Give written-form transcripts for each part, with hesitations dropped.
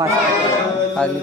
first అది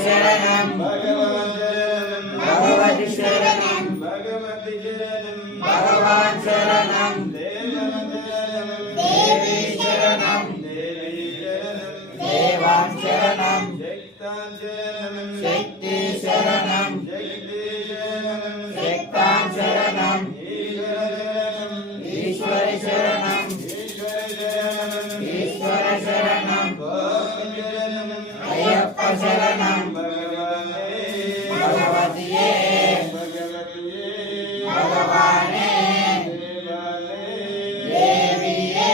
శరణం భగవతి శరణం భగవాన్ శరణం దేవి శరణం దేవాన్ శరణం శక్తి శరణం శక్తాన్ శరణం ఈశ్వరి శరణం ఈశ్వర శరణం అయ్యప్ప శరణం భగవతియే భగవానే దేవియే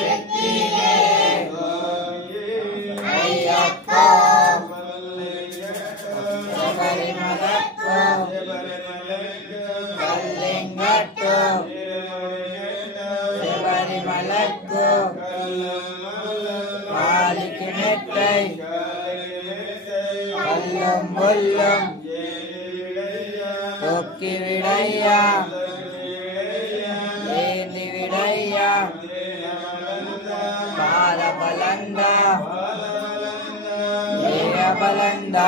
శక్తియే అయ్యప్ప శబరిమలక్కు కల్లింగట్టు శబరిమలక్కు కాలికి మెట్టై కల్లం బొల్లం తొక్కి విడయ్యా ఏంది విడయ్యా బాల బలంద జయ బలంద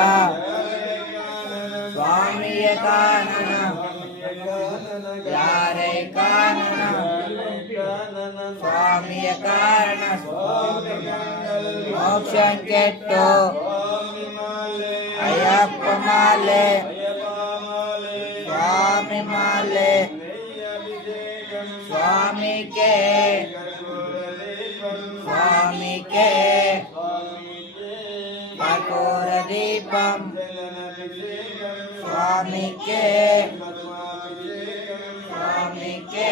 స్వామియ కానన యారై కానన స్వామియ కారణ మోక్షం కెట్టు అయ్యప్ప మాలే స్వామి మాలే స్వామికే స్వామికే కర్పూర దీపం స్వామికే స్వామికే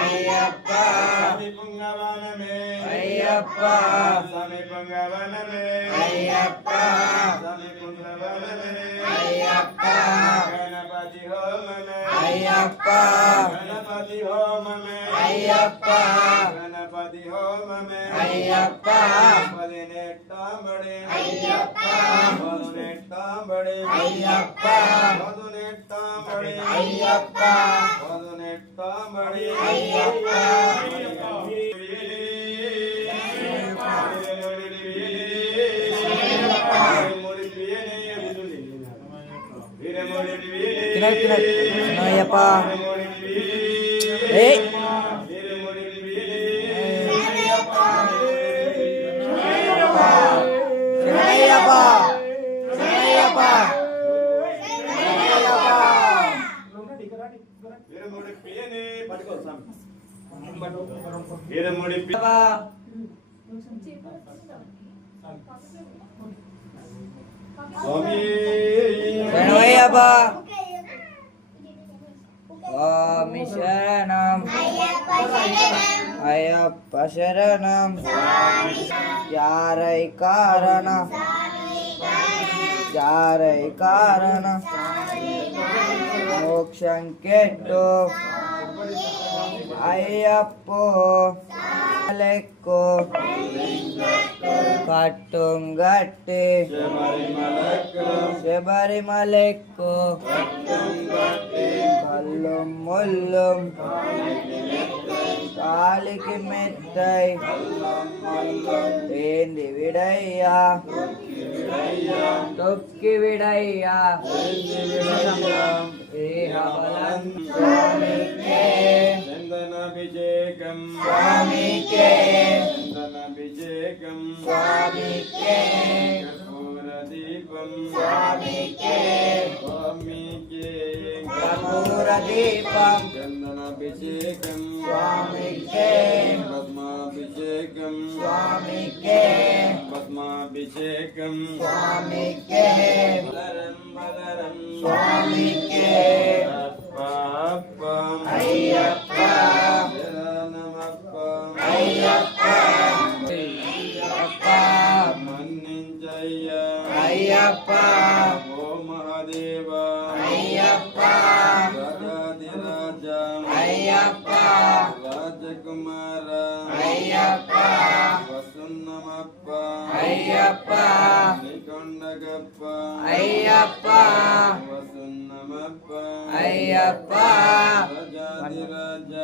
అయ్యప్ప సమీపంగవనమే అయ్యప్ప సమీపంగవనమే అయ్యప్ప సమీపంగవనమే అయ్యప్ప గణపతి హోమమే అయ్యప్ప గణపతి హోమమే అయ్యప్ప గణపతి హోమమే అయ్యప్ప పదినెట్టాంబడి అయ్యప్ప పదునెట్టాంబడి అయ్యప్ప పదునెట్టాంబడి అయ్యప్ప పదునెట్టాంబడి అయ్యప్ప అయ్యప్ప ఏయ్ శరణయ్యప్ప శరణయ్యప్ప శరణయ్యప్ప స్వామి శరణం అయ్యప్ప శరణం యారై కారణ యారై కారణ మోక్షం కెట్టు అయ్యప్పో లెక్కో కట్టుంగట్టి శబరిమలెక్కు కల్లుం ముల్లుం కాలికి మెత్తై ఏంది విడయ్యా తొక్కి విడయ్యా స్వామికే చందనాభిషేకం స్వామికే చందనాభిషేకం స్వామికే కర్పూర దీపం స్వామికే స్వామికే కర్పూర దీపం చందనాభిషేకం స్వామికే పద్మాభిషేకం స్వామికే పద్మాభిషేకం స్వామికే బలరం బలరం స్వామికే అప్ప అయ్యప్ప శరణమప్ప అయ్యప్ప అయ్యప్ప మన్నించయ్య అయ్యప్ప ఓ మహాదేవ అయ్యప్ప రాజాదిరాజ అయ్యప్ప రాజకుమార అయ్యప్ప వసున్నమప్ప అయ్యప్ప నికొండగప్ప అయ్యప్ప వసున్నమప్ప అయ్యప్ప రాజాదిరాజ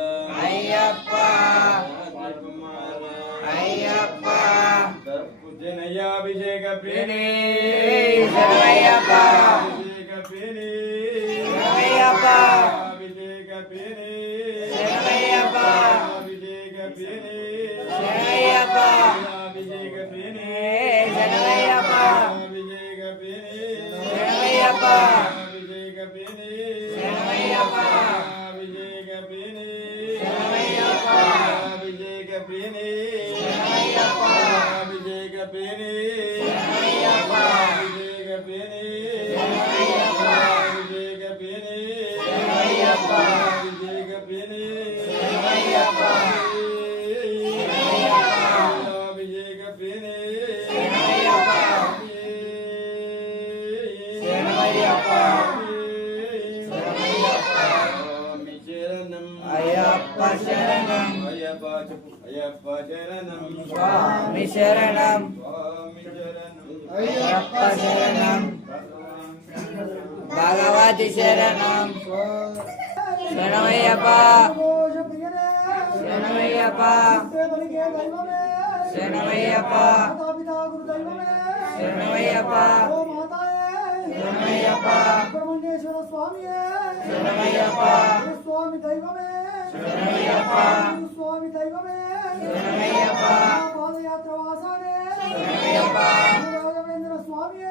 అయ్యప్ప రాజకుమార అయ్యప్ప తప్పు జనయాభిషేక ప్రేణి శరణయ్యప్ప అభిషేక ప్రేణి శరణయ్యప్ప అభిషేక ప్రేణి శరణయ్యప్ప అభిషేక ప్రేణి శరణయ్యప్ప అభిషేక ప్రేణి శరణయ్యప్ప అభిషేక ప్రేణి శరణయ్యప్ప అభిషేక ప్రేణి శరణయ్యప్ప అభిషేక ప్రేణి శరణయ్యప్ప అభిషేక ప్రేణి శరణయ్యప్ప అభిషేక ప్రేణి శరణయ్యప్ప అభిషేక ప్రేణి శరణయ్యప్ప అభిషేక ప్రేణి శరణయ్యప్ప అభిషేక ప్రేణి శరణయ్యప్ప అభిషేక ప్రేణి శరణయ్యప్ప శరణయ్యప్ప శరణయ్యప్ప స్వామి శరణం అయ్యప్ప శరణం అయ్యప్ప చెప్పు అయ్యప్ప శరణం స్వామి శరణం స్వామి శరణం అయ్యప్ప శరణం భగవతి శరణం శరణమయ్యప్ప శరణమయ్యప్ప శరణమయ్యప్ప శరణమయ్యప్ప శరణమయ్యప్ప సుబ్రహ్మణ్యేశ్వర స్వామి శరణమయ్యప్ప స్వామి దైవమే శరణమయ్యప్ప స్వామి దైవమే శరణమయ్యప్ప పాదయాత్ర వాసానే శరణమయ్యప్ప రాఘవేంద్ర స్వామి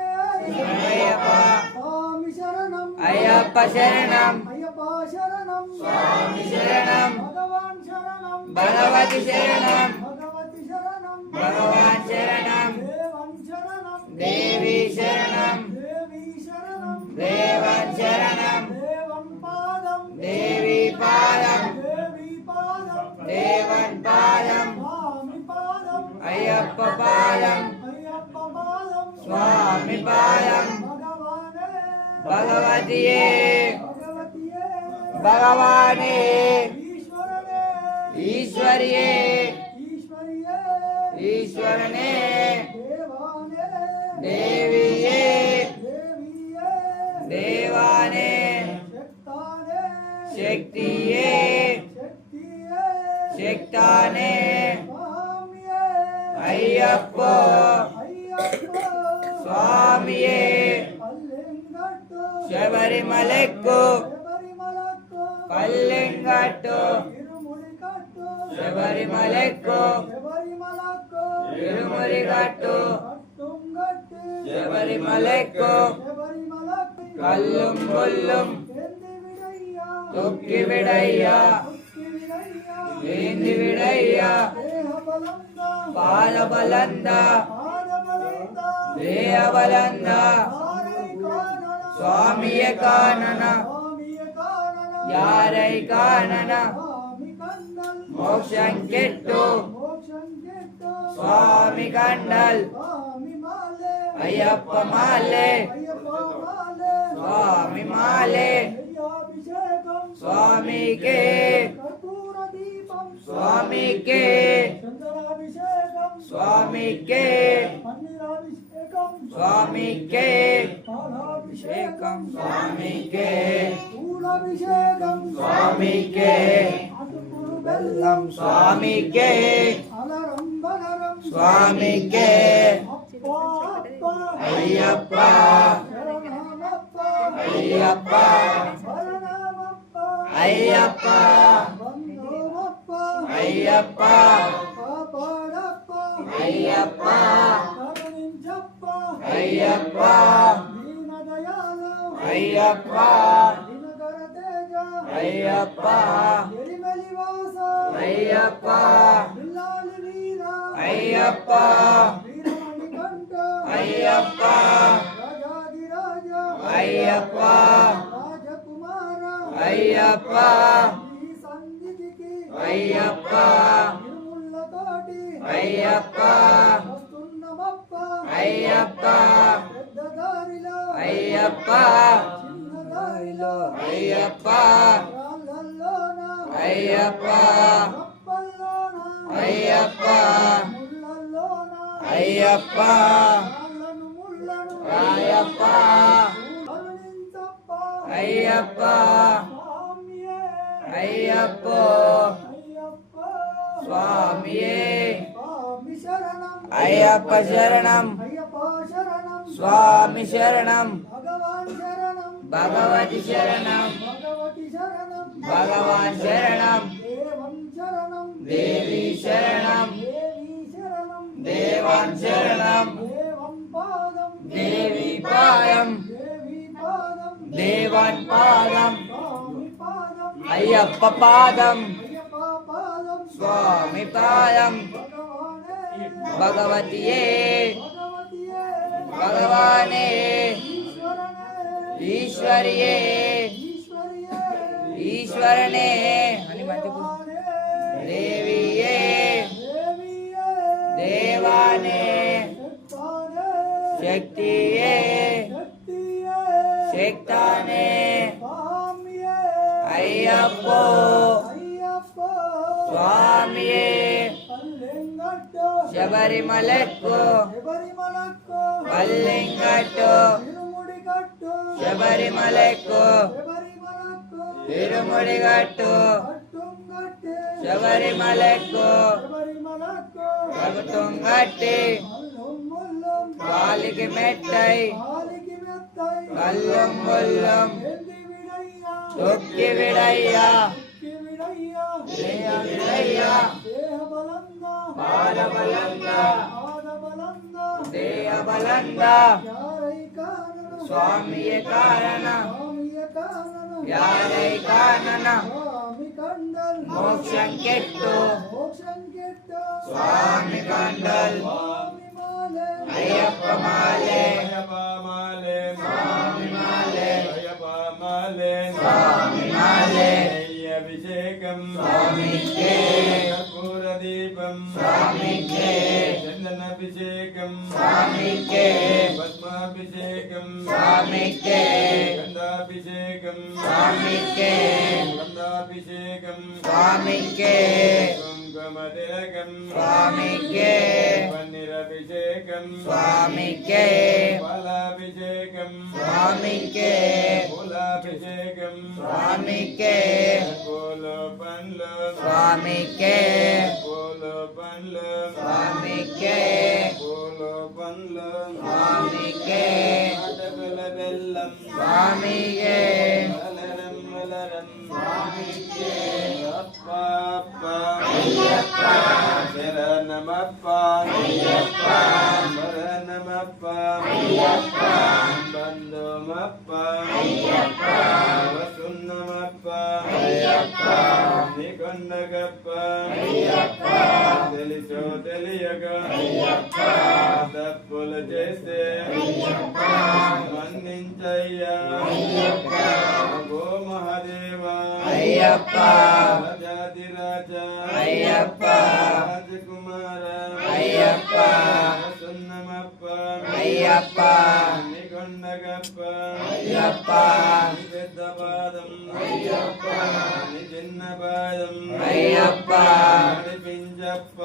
శరణమయ్యప్ప స్వామి శరణం అయ్యప్ప శరణం అయ్యప్ప శరణం స్వామి శరణం భగవాన్ శరణం భగవతి శరణం భగవతి శరణం భగవాన్ శరణం దేవన్ శరణం దేవి శరణం దేవి శరణం దేవన్ శరణం దేవం పాదం దేవి పాదం దేవి అయ్యప్ప పాదం అయ్యప్ప పాదం స్వామి పాదం భగవానే భగవతియే భగవతియే భగవానే ఈశ్వరనే ఈశ్వరియే ఈశ్వరియే ఈశ్వరనే దేవానే దేవియే దేవియే దేవానే శక్తానే శక్తియే శక్తియే శక్తానే స్వామియే అయ్యప్ప అయ్యప్ప స్వామియే పల్లెంగట్టు శబరిమలెక్కు శబరిమలకు పల్లెంగట్టు ఇరుముడికట్టు శబరిమలెక్కు శబరిమలకు ఇరుమురిగట్టు కట్టుంగట్టి శబరిమలెక్కు శబరిమలకు కల్లుం బొల్లుం ఎంది విడయ్యా తొక్కి విడయ్యా తొక్కి విడయ్యా ఏంది విడయ్యా దేహ బలంగా పాద బలంద పాద బలంగా దేహ బలంద ఆరై కానన స్వామియ కానన స్వామియ కానన యారై కానన స్వామి కండల్ మోక్షం కెట్టు మోక్షం కెట్టు స్వామి కండల్ స్వామి మాలే అయ్యప్ప మాలే అయ్యప్ప మాలే స్వామి మాలే అయ్యాభిషేకం స్వామికే కర్పూర దీపం స్వామికే చంద్రాభిషేకం స్వామికే పన్నీరాభిషేకం స్వామికే పాలాభిషేకం స్వామికే పూలాభిషేకం స్వామికే అటుకులు బెల్లం స్వామికే అలరం బలరం స్వామికే అప్ప అప్ప అయ్యప్ప శరణమప్ప అయ్యప్ప శరణమప్ప అయ్యప్ప బంధుమప్ప అయ్యప్ప కాపాడప్ప అయ్యప్ప కరుణించప్ప అయ్యప్ప దీనదయాలు అయ్యప్ప దినకర తేజ అయ్యప్ప ఎరిమెలివాస అయ్యప్ప బిల్లాలి వీర అయ్యప్ప వీరమణి కంఠ అయ్యప్ప రాజాదిరాజ అయ్యప్ప రాజకుమార అయ్యప్ప ఈ సన్నిధికి అయ్యప్ప ఇరుముళ్ళతోటి అయ్యప్ప వస్తున్నమప్ప అయ్యప్ప పెద్ద దారిలో అయ్యప్ప చిన్న దారిలో అయ్యప్ప రాళ్ళల్లోన అయ్యప్ప కప్పల్లోన అయ్యప్ప ముళ్ళల్లోన అయ్యప్ప రాళ్ళను ముళ్ళను రాయప్ప కరుణించప్ప అయ్యప్ప స్వామియే అయ్యప్ప అయ్యప్ప స్వామియే స్వామి శరణం అయ్యప్ప శరణం అయ్యప్ప శరణం స్వామి శరణం భగవాన్ శరణం భగవతి శరణం భగవతి శరణం భగవాన్ శరణం దేవం శరణం దేవి శరణం దేవి శరణం దేవాన్ శరణం దేవం పాదం దేవి పాదం దేవి పాదం దేవాన్ పాదం స్వామి పాదం అయ్యప్ప పాదం అయ్యప్ప పాదం స్వామి పాదం భగవానే భగవతియే భగవతియే భగవానే ఈశ్వరనే ఈశ్వరియే ఈశ్వరియే ఈశ్వరనే అని మంచి దేవానే దేవియే దేవియే దేవానే శక్తానే శక్తియే శక్తియే శక్తానే స్వామియే అయ్యప్ప అయ్యప్ప స్వామియే పల్లెంగట్టు శబరిమలెక్కు శబరిమలకు పల్లెంగట్టు ఇరుముడికట్టు శబరిమలెక్కు శబరిమలకు ఇరుముడిగట్టు కట్టుంగట్టి శబరిమలెక్కు శబరిమలకు ప్రభుత్వం కట్టి అల్లం ముల్లం కాలికి మెట్టై కాలికి మెత్తై కల్లం ముల్లం ఎంది విడయ్యా తొక్కి విడయ్యా కి విడయ్యా దేహ విడయ్యా దేహ బలంగా పాద బలంగా పాద బలంగా దేహ బలంద యారై కానన స్వామియ కారణ స్వామియ కానన యారై కానన స్వామి కండల్ మోక్షం కెట్టు మోక్షం కెట్ట స్వామి కండల్ స్వామి మాలే అయ్యప్ప మాలే అయ్యప్ప మాలే స్వామి మాలే అయ్యప్ప మాలే స్వామి మాలే అభిషేకం స్వామికే కర్పూర ధూపదీపం స్వామికే చందనాభిషేకం స్వామికే పద్మాభిషేకం స్వామికే గంధాభిషేకం స్వామికే గంధాభిషేకం స్వామికే కుంకుమతిలకం స్వామికే పన్నీరభిషేకం స్వామికే పాలాభిషేకం స్వామికే పూలాభిషేకం స్వామికే పూలు పండ్లు స్వామికే పూలు పండ్లు స్వామికే పూలు పండ్లు స్వామికే అటకుల బెల్లం స్వామికే మలరం మలరం స్వామికే అప్ప అప్ప అయ్యప్ప శరణమప్ప అయ్యప్ప శరణమప్ప అయ్యప్ప బంధుమప్ప అయ్యప్ప వసున్నమప్ప అయ్యప్ప నికొండగప్ప అయ్యప్ప తెలుసో తెలియక అయ్యప్ప తప్పులు చేస్తే అయ్యప్ప మన్నించయ్యా అయ్యప్ప ఓ మహాదేవ అయ్యప్ప రాజాదిరాజ అయ్యప్ప రాజకుమార అయ్యప్ప వసున్నమప్ప అయ్యప్ప నికొండగప్ప అయ్యప్ప నీ పెద్ద పాదం అయ్యప్ప నీ చిన్న పాదం అయ్యప్ప నడిపించప్ప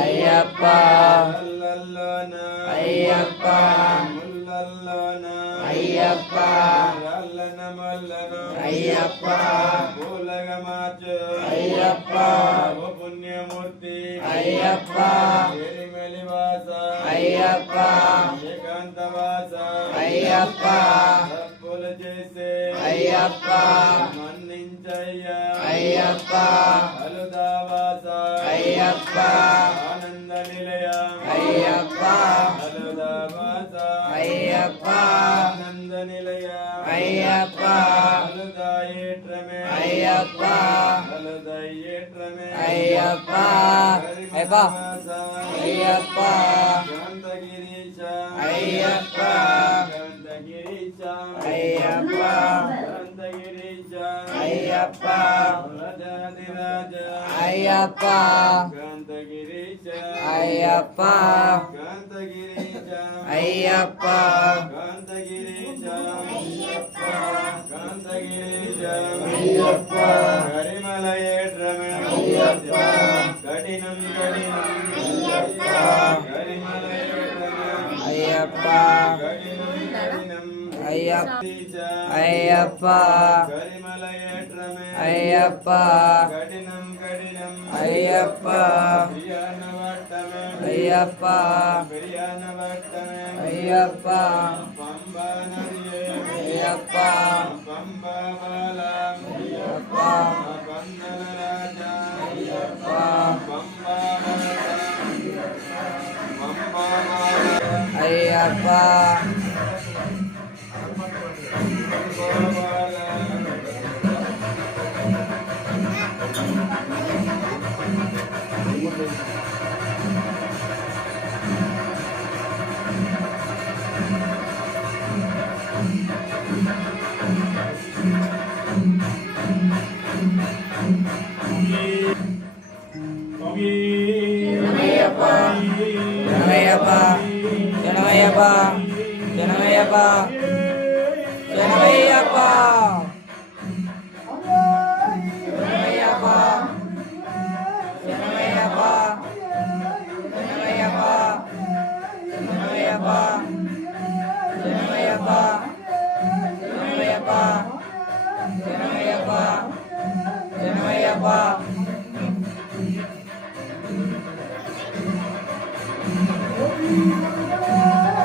అయ్యప్ప కళ్ళల్లోన అయ్యప్ప ముళ్ళల్లోన అయ్యప్ప రాళ్ళన మల్లను అయ్యప్ప పూలగా మార్చు అయ్యప్ప ఓ పుణ్యమూర్తి అయ్యప్ప ఎరిమెలి వాస అయ్యప్ప ఏకాంత వాస అయ్యప్ప తప్పులు చేసే అయ్యప్ప మన్నించయ్యా అయ్యప్ప అలుదావాస అయ్యప్ప ఆనంద నిలయ అయ్యప్ప అలుదావాస అయ్యప్ప ఆనంద నిలయ అయ్యప్ప అలుదాయేట్రమే అయ్యప్ప అలుదయేట్రమే అయ్యప్ప అయ్యప్ప అయ్యప్ప కాంతగిరీశ అయ్యప్ప కాంతగిరీశ అయ్యప్ప కాంతగిరీశ అయ్యప్ప రాజాదిరాజ అయ్యప్ప కాంతగిరీశ అయ్యప్ప కాంతగిరీశ అయ్యప్ప కాంతగిరీశ కాంతగిరీశ అయ్యప్ప కరిమలయేట్రమే అయ్యప్ప కఠినం కఠినం కరిమలయేట్రమే అయ్యప్ప కఠినం కఠినం అయ్యప్ప తీచ అయ్యప్ప కరిమలయేట్రమే అయ్యప్ప కఠినం కఠినం అయ్యప్ప ప్రియానవట్టమే అయ్యప్ప ప్రియానవట్టమే అయ్యప్ప పంబా నదియే అయ్యప్ప పంబా బాల అయ్యప్ప పందల రాజా అయ్యప్ప పంబా బాల పంబా బాల అయ్యప్ప శరణమయ్యప్ప శరణమయ్యప్ప శరణమయ్యప్ప శరణమయ్యప్ప శరణమయ్యప్ప శరణమయ్యప్ప శరణమయ్యప్ప శరణమయ్యప్ప శరణమయ్యప్ప శరణమయ్యప్ప శరణమయ్యప్ప శరణమయ్యప్ప శరణమయ్యప్ప